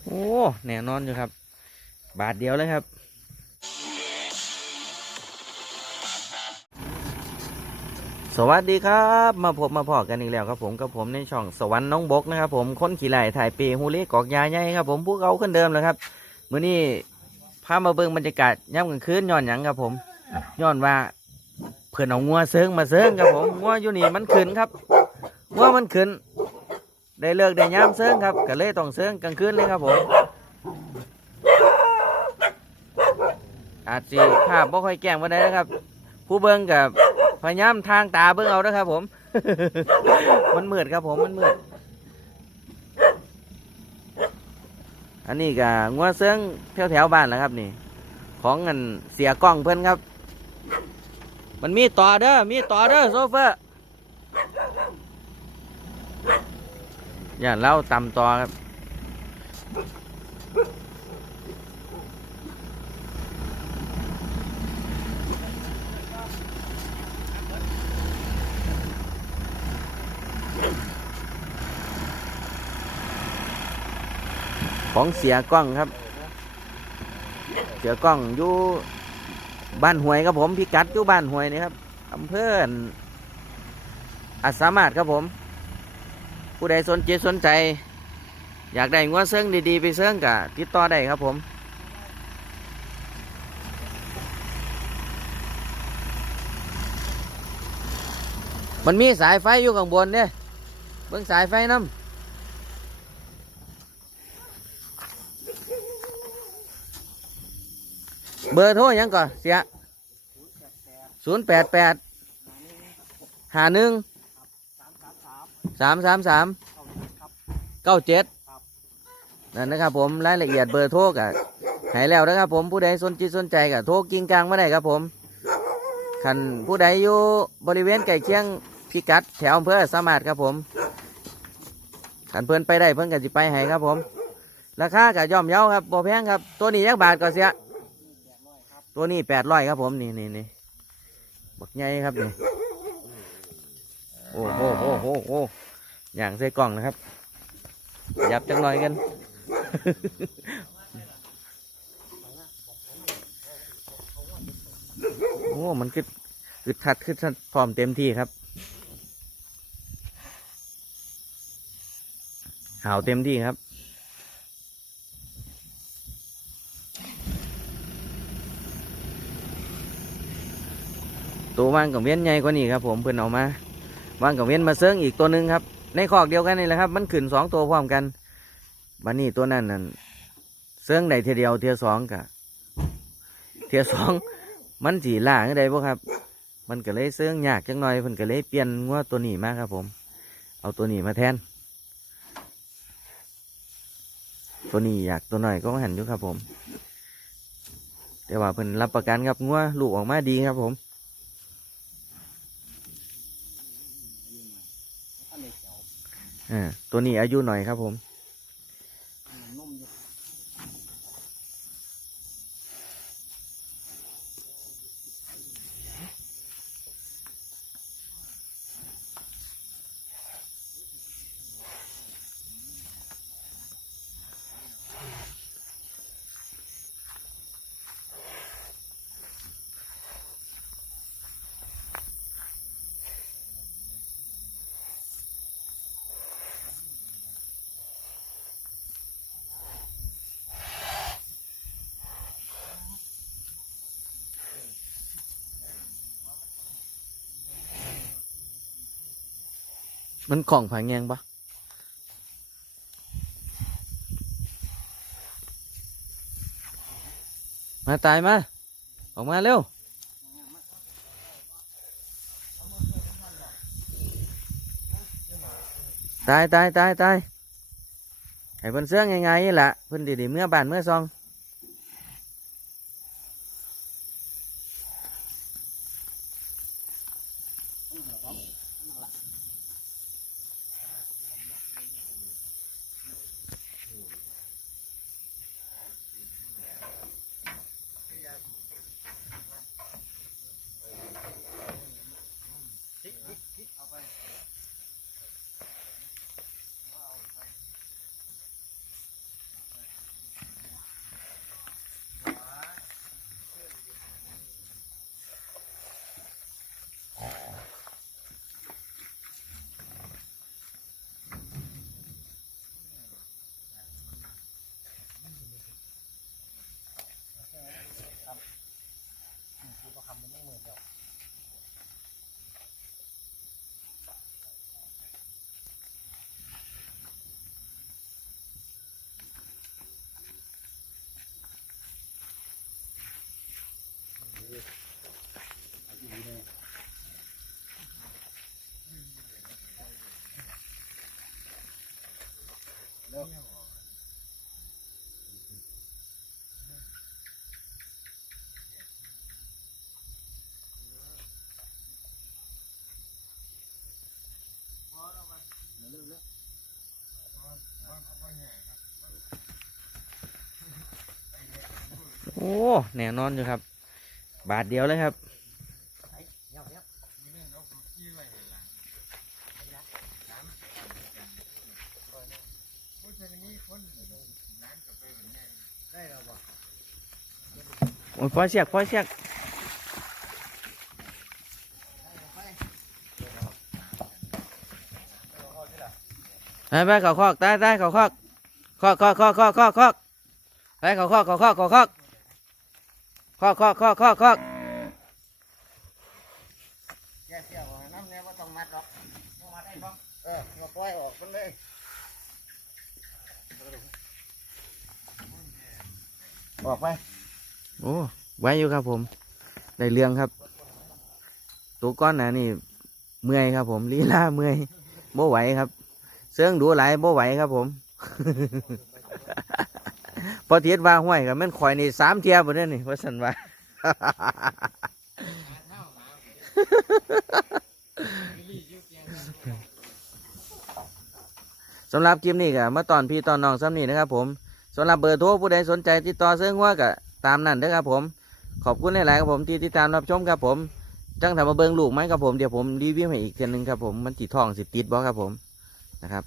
โอ้แน่นอนอยู่ครับ บาทเดียวเลยครับ สวัสดีครับ มาพบมาพอกันอีกแล้วครับผมกับผมในช่องสวรรค์น้องบกนะครับผมคนขี่ไหลถ่ายเปฮูเล็กกอกยาใหญ่ครับผมผู้เขาขึ้นเดิมแล้วครับมื้อนี้พามาเบิ่งบรรยากาศย่ำกลางคืนย้อนหยังครับผมย้อนว่าเพื่อนเอางัวเซิงมาเซิงครับผมงัวอยู่นี่มันขึ้นครับงัวมันขึ้น ได้เลิกได้ยามเซิงครับก็เลยต้องเซิงกลางคืนเลยครับผมอาจสิภาพบ่ค่อยแก้งวันใดนะครับ ผู้เบิ่งกับพยายามทางตาเบิ่งเอานะครับ ผม มันมืดครับผมมันมืดอันนี้ก็งัวเซิงแถวแถวบ้านแหละครับนี่ ของเงินเสียกล้องเพิ่อนครับ มันมีต่อเด้อมีต่อเด้อโซเฟอร์ อย่าเล่าตำตอครับของเสียกล้องครับ เสียกล้องอยู่บ้านหวยครับผมพิกัดอยู่บ้านหวยนี่ครับอำเภออัสสามารถครับผม ผู้ใดสนใจสนใจ อยากได้งัวเซิงดีๆ ไปเซิงกะติดต่อได้ครับผมมันมีสายไฟอยู่ข้างบนเนี่ยเบิ่งสายไฟน้ำเบอร์โทรยังก่อนเสียศูนย์แปดแปดหาหนึ่ง สามสามสามเก้าเจ็ดนั่นนะครับผมรายละเอียดเบอร์โทรกับหายแล้วนะครับผมผู้ใดสนจิตสนใจกับโทรกิ่งกลางมาได้ครับผมคันผู้ใดอยู่บริเวณใกล้เคียงพิกัดแถวอำเภอสามารถครับผมคันเพิ่นไปได้เพิ่นก็จะไปให้ครับผม ราคาก็ย่อมเยาครับบ่แพงครับ ตัวนี้ยักบาทก็เสียตัวนี้แปดร้อยครับผมนี่นี่นี่บักใหญ่ครับนี่โอ้โหโอ้โหโอ้ อย่างใส่กล่องนะครับ ยับจังหน่อยกัน โอ้ มันคือคือทัดคือทัดพร้อมเต็มที่ครับหาวเต็มที่ครับตัวว่างกับเวียนใหญ่กว่านี้ครับผมเพื่อนเอามาว่างกับเวียนมาเซิงอีกตัวนึงครับ ในคอกเดียวกันนี่แหละครับ มันขึ้นสองตัวพร้อมกันบันนี้ตัวนั้นนั่นเซิงใดเทียเดียวเทียสองกะเทียสองมันสีล่างได้บ่ครับ มันก็เลยเซิงยากจังหน่อยเพิ่นก็เลยเปลี่ยนงัวตัวนี้มาครับผม เอาตัวนี้มาแทน ตัวนี้อยากตัวหน่อยก็หันอยู่ครับผม แต่ว่าเพิ่นรับประกันครับงัวลูกออกมาดีครับผม อ่าตัวนี้อายุหน่อยครับผม มันกล่องผางแงงปะมาตายมา ออกมาเร็ว ตายตายตายตายให้เพิ่นเสื้อไง่ายๆนี่แหละเพิ่นดีๆเมื่อบานเมื่อซอง อ้แน่นอนอยู่ครับ บาทเดียวเลยครับโอ้ยปล่อยเสียกปล่อยเสียกไปไปเขาคอกได้ได้เขาคอกคอกคอกคอกคอกคอกคอกไปเขาคอกเขาคอกเขาคอก คอกคอกคอกคอกคอกแกเสียวน้ำเนี่ยว่าต้องมัดหรอกมัดได้บ้างเออมาปล่อยออกมันเลยออกไปโอ้ไว้อยู่ครับผมได้เรื่องครับ ตัวก้อนหนะนี่ เมื่อยครับผมลีลาเมื่อยโบไหวครับ เสื่องดูหลายโบไหวครับผม อเทียดว่าห้วยกับแม่นข่อยนี่สามเทียบหมดเลยนี่ว่าสันว่าสำหรับคลิปนี้ก็มาตอนพี่ตอนน้องซ้ำนี่นะครับ ผมสำหรับเบอร์โทรผู้ใดสนใจติดต่อเสื้อหัวก็ตามนั่นเด้อครับผม ขอบคุณหลาย ๆ ครับผมที่ติดตามรับชมครับผมจังทำมมาเบิงลูกไหมครับผมเดี๋ยวผมรีวิวให้อีกเทียนหนึ่งครับผมมันติดทองสิติดบ่ครับผมนะครับ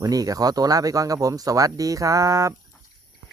วันนี้ก็ขอตัวลาไปก่อนครับผม สวัสดีครับ